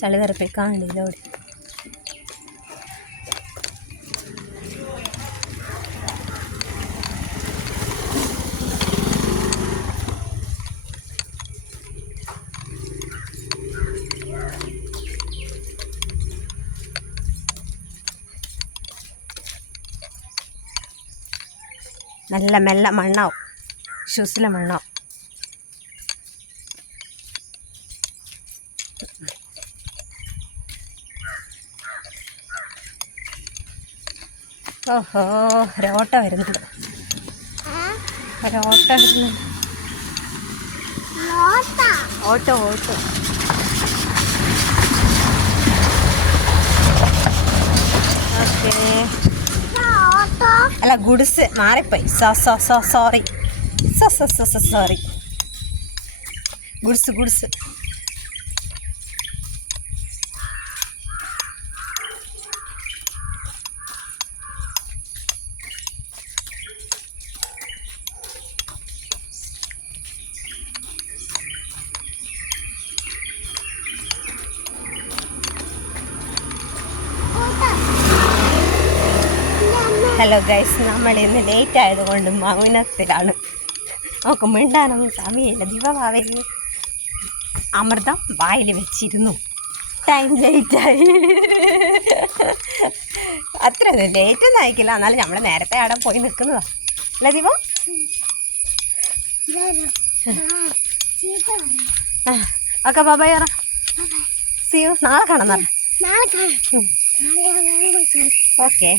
ചളി തെറപ്പിക്കാണ്ട് ഇതോടെ നല്ല മെല്ല മണ്ണാവും. ഷൂസിലെ മണ്ണാവും. ഓഹോ ഒരോട്ട വരുന്നുണ്ട്. ഒരോട്ട വരുന്നുണ്ട്. Auto auto. ഓക്കേ. അല്ല ഗുഡ്സ് മാറിപ്പോയി. So so so sorry. So so so sorry. Goods goods. Hello guys നമ്മൾ ഇന്ന് ലേറ്റ് ആയതുകൊണ്ട് മൗനത്തിലാണ്. നമുക്ക് മിണ്ടാനൊന്നും സമയമില്ല. ദിവഭാവയിൽ അമൃതം വായിൽ വെച്ചിരുന്നു. ടൈം ലേറ്റായി അത്ര ലേറ്റ് ഒന്നും ആയിക്കില്ല. എന്നാലും നമ്മൾ നേരത്തെ അവിടെ പോയി നിൽക്കുന്നതാ. അല്ല ദിവ ഓക്കെ ബാബാ പറ. സിയു നാളെ കാണാം നാളെ ഓക്കെ